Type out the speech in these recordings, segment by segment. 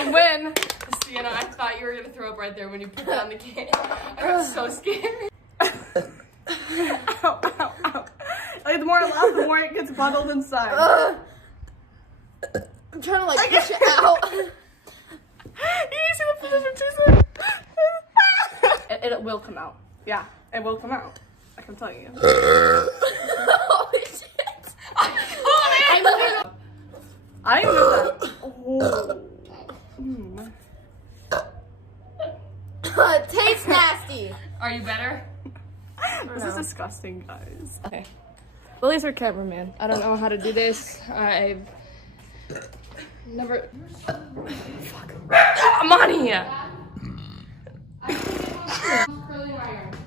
I win. Sienna, I thought you were gonna throw up right there when you put down the can. I got so scared. Ow, ow, ow. Like, the more I laugh, the more it gets bundled inside. I'm trying to like push it out. You see the position too? It will come out. Yeah, it will come out. I can tell you. Holy shit! I didn't know that. Oh. Mm. It tastes nasty. Are you better? This is disgusting, guys. Okay. Lily's our cameraman. I don't know how to do this. I've never. Fuck. Imani!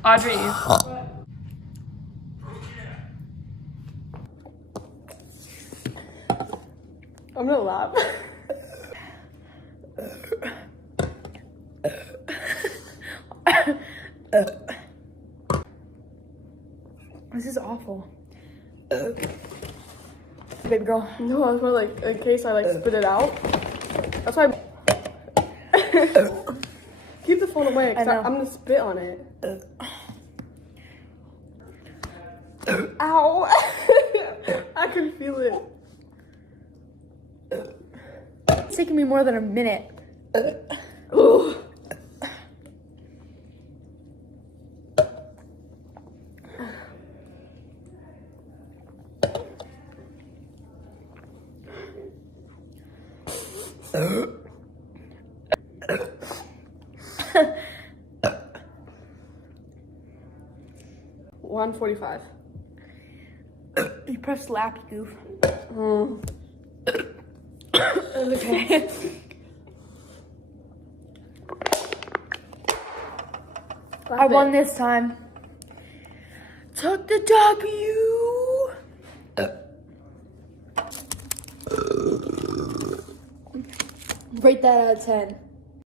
Audrey. I'm gonna laugh. This is awful. Baby girl. No, that's why, like, in case I like spit it out. That's why. Keep the phone away, cause I'm gonna spit on it. Ow! I can feel it. It's taking me more than a minute. Ooh. $1.45. You pressed slap, you goof. Okay. I won this time. Took the W. Rate that out of 10.